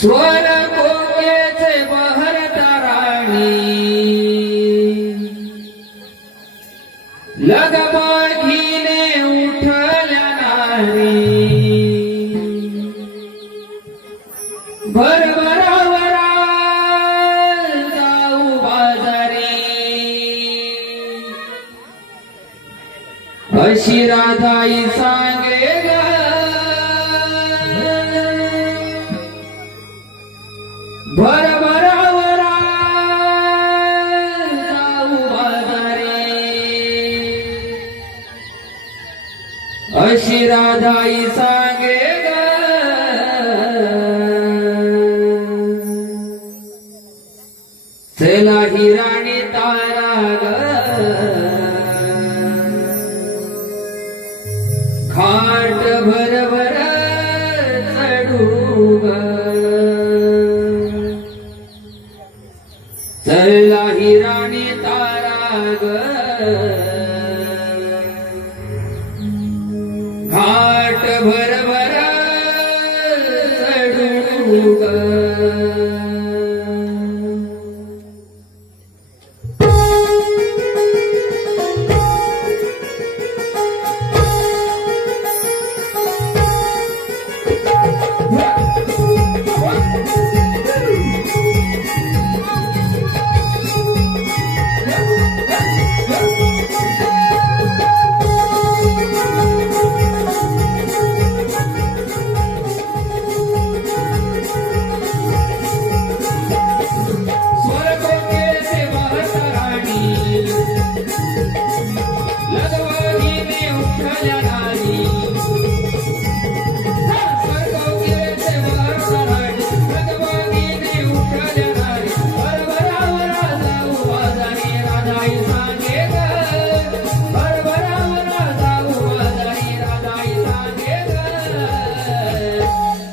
स्वर कोकेचे बहरता राणी लगबगीने उठल्या नारी भरभरावरा जाऊ बाजारी अशी राधाई सांगे ग भरभरावरा जाऊ बाजारी अशी राधाई सांगे ग चला ही राणी तारा ग खाट भरभर चढू ग चला ही राणी तारा ग घाट भरभर चढू ग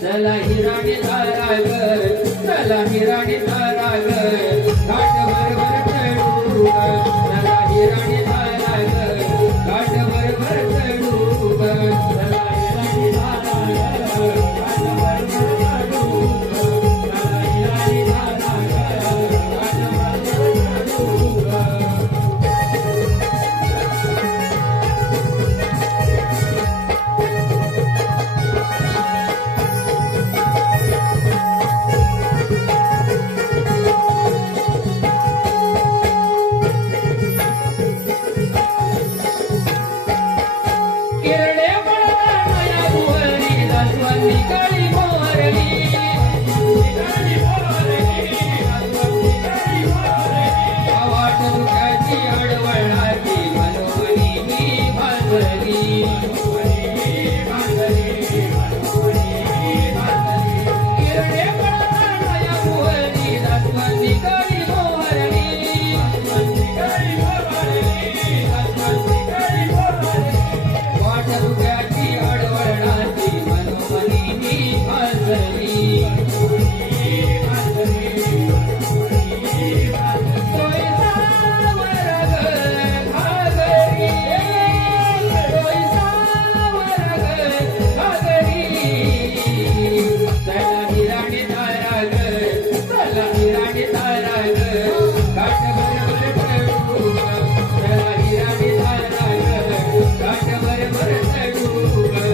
चला ही राणी तारा ग चला ही राणी तारा ग घाट भरभर चढू ग चला ही राणी तारा ग घाट भरभर चढू ग चला ही राणी तारा ग घाट भरभर चढू ग चला ही राणी तारा ग घाट भरभर चढू ग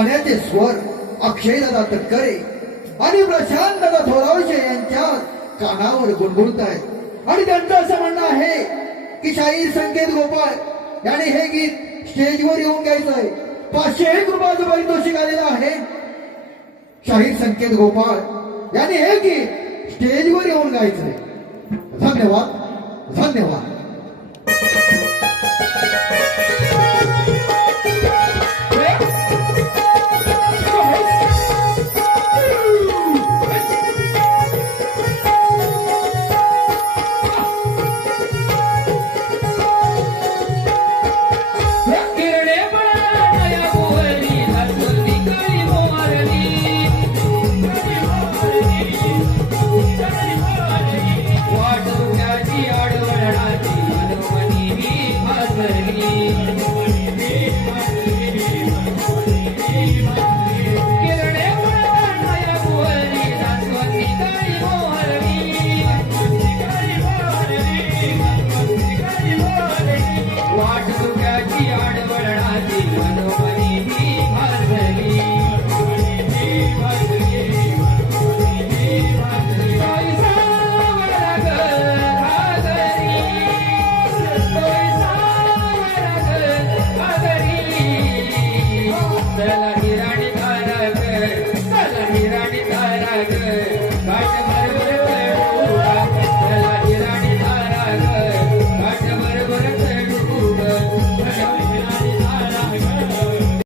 गाण्याचे स्वर अक्षयदादा तटकरे आणि प्रशांतदादा थोरावशे यांच्या कानावर गुणगुणत आहेत आणि त्यांचं असं म्हणणं आहे की शाहीर संकेत गोपाळ याने हे गीत स्टेजवर येऊन गायचं आहे. 501 रुपयाचं पारितोषिक आलेलं आहे. शाहीर संकेत गोपाळ याने हे गीत स्टेजवर येऊन गायचं आहे. धन्यवाद धन्यवाद.